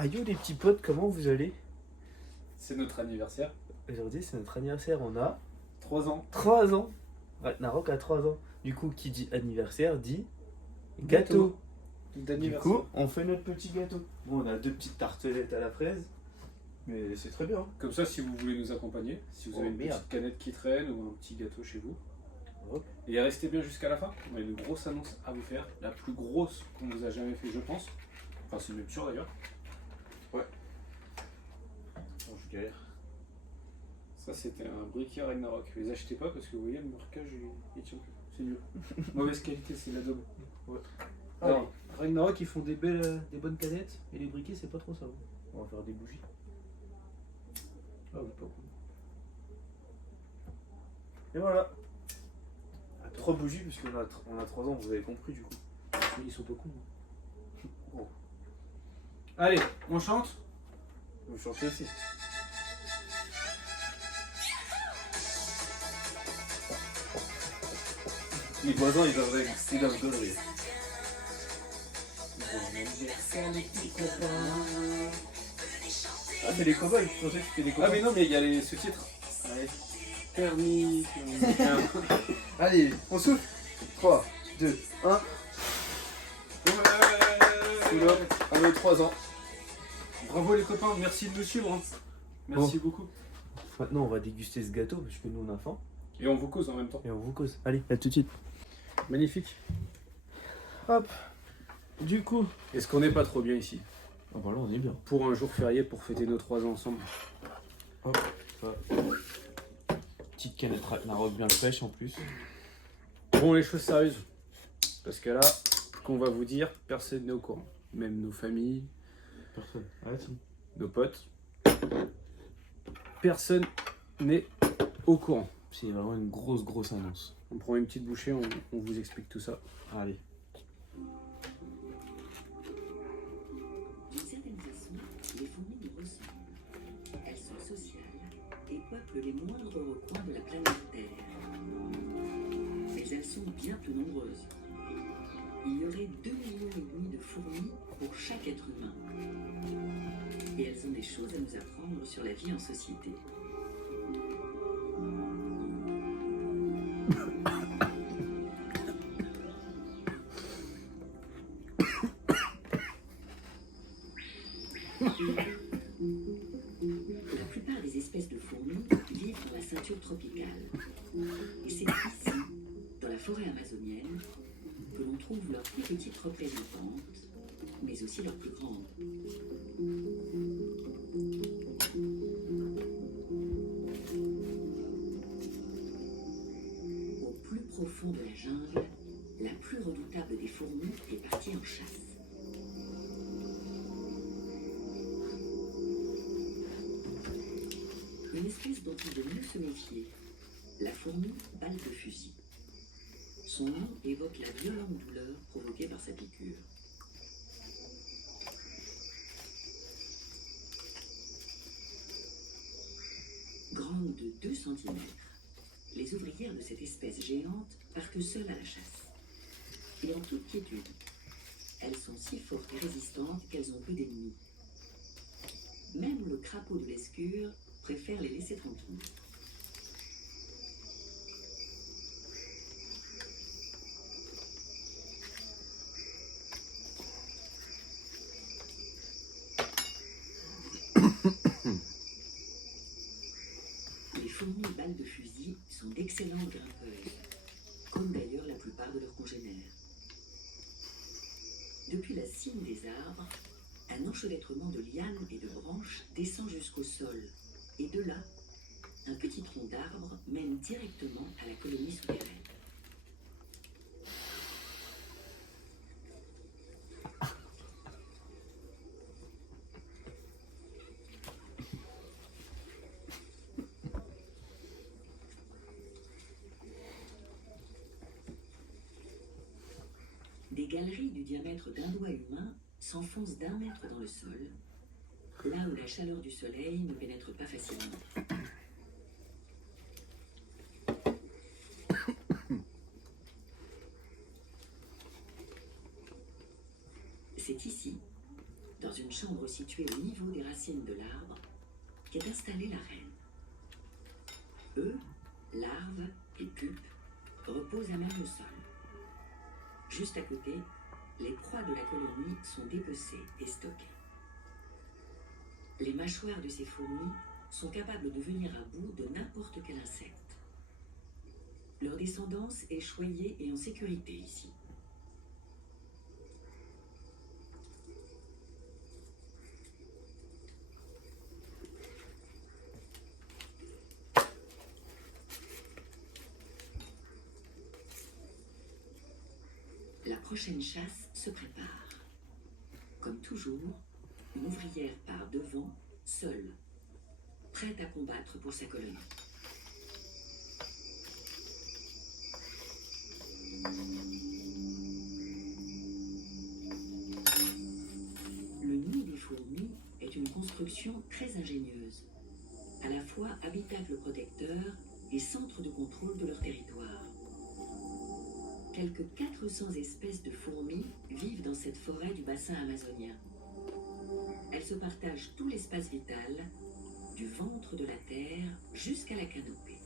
Aïe les petits potes, comment vous allez? C'est notre anniversaire. Aujourd'hui c'est notre anniversaire, on a 3 ans. 3 ans. Ragnarok a 3 ans. Du coup qui dit anniversaire dit gâteau. Du D'anniversaire. coup on fait notre petit gâteau. Bon on a 2 petites tartelettes à la fraise, mais c'est très bien. Comme ça, si vous voulez nous accompagner, si vous Oh, avez une merde. petite canette qui traîne ou un petit gâteau chez vous. Hop. Et restez bien jusqu'à la fin. On a une grosse annonce à vous faire. La plus grosse qu'on vous a jamais fait, je pense. Enfin, c'est même sûr d'ailleurs. Oh, je galère. Ça, c'était un briquet Ragnarok. Les achetez pas parce que vous voyez, le marquage, il tient plus. C'est nul. Mauvaise qualité, c'est l'adobe. Ouais. Alors, Ragnarok, ils font des bonnes canettes. Et les briquets, c'est pas trop ça. On va faire des bougies. Ah oui, pas cool. Et voilà. 3 bougies parce qu'on a 3 ans, vous avez compris du coup. Ils sont pas cons. Oh. Allez, on chante. Vous chantez aussi. Les voisins ils doivent rigoler. Ah mais les cow-boys, je pensais que c'était les Ah cow-boys. mais non, mais il y a les sous-titres. Allez. Permis. Allez, on souffle. 3, 2, 1. Sous l'eau, on a 3 ans. Bravo les copains, merci de nous suivre. Hein. Merci beaucoup. Maintenant on va déguster ce gâteau parce que nous on a faim. Et on vous cause en même temps. Et on vous cause. Allez, à tout de suite. Magnifique. Hop. Du coup. Est-ce qu'on n'est pas trop bien ici? Ah bah là on est bien. Pour un jour férié pour fêter nos 3 ans ensemble. Hop. Petite canette Ragnarok bien fraîche en plus. Bon, les choses sérieuses. Parce que là, qu'on va vous dire, personne n'est au courant. Même nos familles, Personne. Arrête. nos potes. Personne n'est au courant. C'est vraiment une grosse annonce. On prend une petite bouchée, on vous explique tout ça. Allez. D'une certaine façon, les fourmis nous ressemblent. Elles sont sociales et peuplent les moindres recoins de la planète Terre. Mais elles sont bien plus nombreuses. Il y aurait 2,5 millions de fourmis pour chaque être humain. Et elles ont des choses à nous apprendre sur la vie en société. La plupart des espèces de fourmis vivent dans la ceinture tropicale. Et c'est ici, dans la forêt amazonienne, que l'on trouve leurs plus petites représentantes, mais aussi leurs plus grandes. Au plus profond de la jungle, la plus redoutable des fourmis est partie en chasse. Une espèce dont il vaut mieux se méfier, la fourmi balle de fusil. Son nom évoque la violente douleur provoquée par sa piqûre. Grande de 2 cm, les ouvrières de cette espèce géante partent seules à la chasse. Et en toute quiétude, elles sont si fortes et résistantes qu'elles ont peu d'ennemis. Même le crapaud de l'escure préfère les laisser tranquilles. Les fourmis balles de fusil sont d'excellentes grimpeuses, comme d'ailleurs la plupart de leurs congénères. Depuis la cime des arbres, un enchevêtrement de lianes et de branches descend jusqu'au sol, et de là, un petit tronc d'arbre mène directement à la colonie souterraine. Des galeries du diamètre d'un doigt humain s'enfoncent d'1 mètre dans le sol, là où la chaleur du soleil ne pénètre pas facilement. C'est ici, dans une une chambre située au niveau des racines de l'arbre qu'est installée la reine. Eux, larves et pupes, reposent à même le sol. Juste à côté, les proies de la colonie sont dépecées et stockées. Les mâchoires de ces fourmis sont capables de venir à bout de n'importe quel insecte. Leur descendance est choyée et en sécurité ici. La prochaine chasse se prépare. Comme toujours, une ouvrière part devant, seule, prête à combattre pour sa colonie. Le nid des fourmis est une construction très ingénieuse, à la fois habitacle protecteur et centre de contrôle de leur territoire. Quelques 400 espèces de fourmis vivent dans cette forêt du bassin amazonien. Elles se partagent tout l'espace vital, du ventre de la terre jusqu'à la canopée.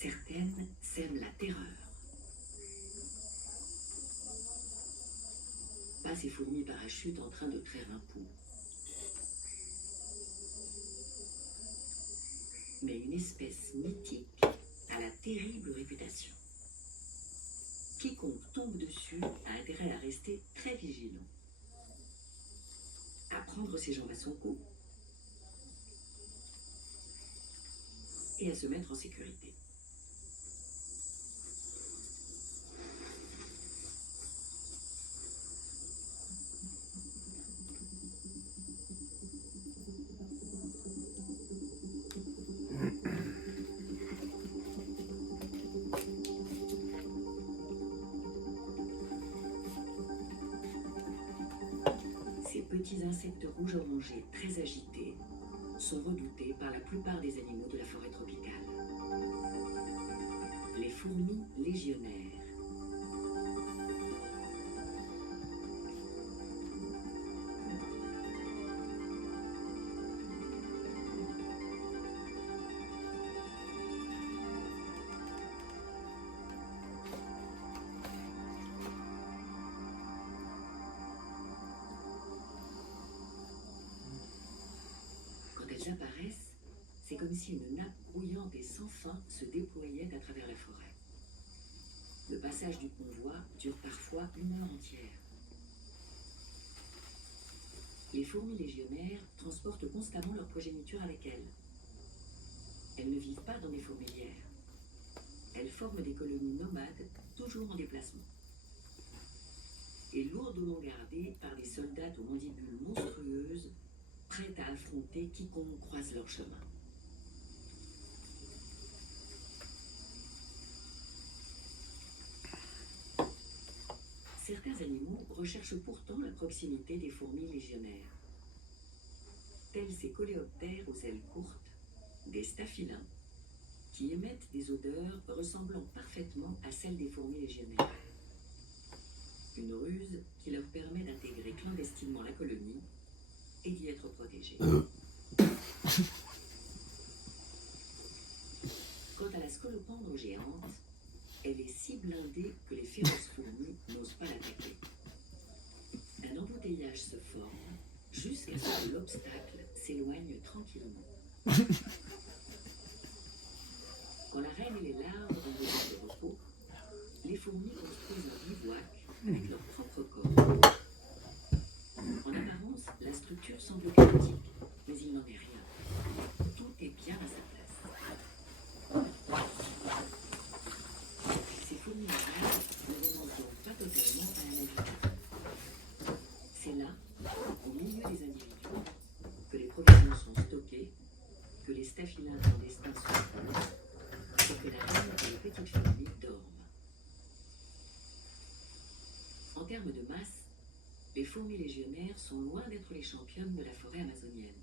Certaines sèment la terreur. Pas ces fourmis parachutes en train de traire un pouls. Mais une espèce mythique a la terrible réputation. Quiconque tombe dessus a intérêt à rester très vigilant, à prendre ses jambes à son cou et à se mettre en sécurité. Petits insectes rouge-orangés très agités sont redoutés par la plupart des animaux de la forêt tropicale. Les fourmis légionnaires. Apparaissent, c'est comme si une nappe grouillante et sans fin se déployait à travers la forêt. Le passage du convoi dure parfois 1 heure entière. Les fourmis légionnaires transportent constamment leur progéniture avec elles. Elles ne vivent pas dans des fourmilières. Elles forment des colonies nomades, toujours en déplacement. Et lourdement gardées par des soldats aux mandibules monstrueuses, prêtes à affronter quiconque croise leur chemin. Certains animaux recherchent pourtant la proximité des fourmis légionnaires, tels ces coléoptères aux ailes courtes, des staphylins, qui émettent des odeurs ressemblant parfaitement à celles des fourmis légionnaires. Une ruse qui leur permet d'intégrer clandestinement la colonie et d'y être protégé. Quant à la scolopendre géante, elle est si blindée que les féroces fourmis n'osent pas l'attaquer. Un embouteillage se forme jusqu'à ce que l'obstacle s'éloigne tranquillement. Quand la reine et les larves ont besoin de repos, les fourmis construisent un bivouac avec leur propre corps. En apparence, la structure semble chaotique, mais il n'en est rien. Tout est bien à sa place. Ces fourmis mâles ne remontent donc pas totalement à un habitat. C'est là, au milieu des individus, que les provisions sont stockées, que les staphylins clandestins sont pris, et que la reine et les petites fourmis dorment. En termes de masse, les fourmis légionnaires sont loin d'être les championnes de la forêt amazonienne.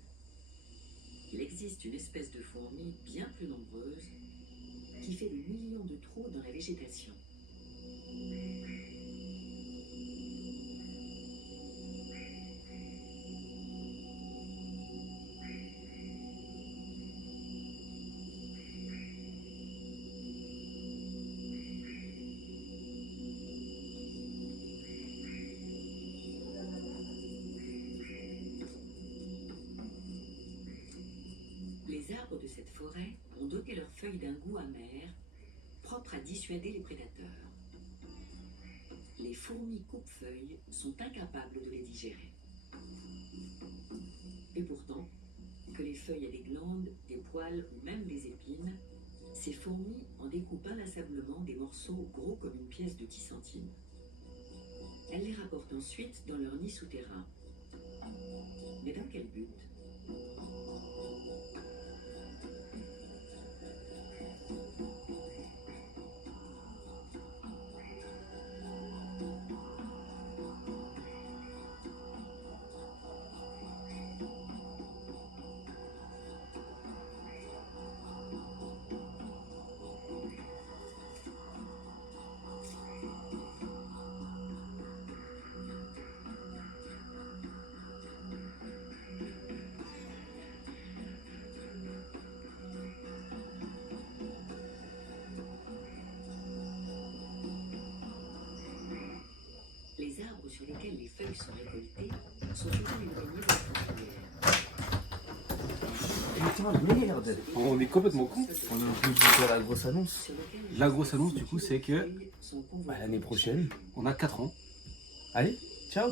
Il existe une espèce de fourmi bien plus nombreuse qui fait des millions de trous dans la végétation. Les arbres de cette forêt ont doté leurs feuilles d'un goût amer, propre à dissuader les prédateurs. Les fourmis coupe-feuilles sont incapables de les digérer. Et pourtant, que les feuilles aient des glandes, des poils ou même des épines, ces fourmis en découpent inlassablement des morceaux gros comme une pièce de 10 centimes. Elles les rapportent ensuite dans leur nid souterrain. Mais dans quel but ? Les arbres sur lesquels les feuilles sont récoltées sont souvent éloignés de la fourmilière. On est complètement con. On est au bout de la grosse annonce. Sur lesquels les La grosse annonce, du coup, c'est que feuilles sont convoitées l'année prochaine. on a 4 ans. Allez, ciao.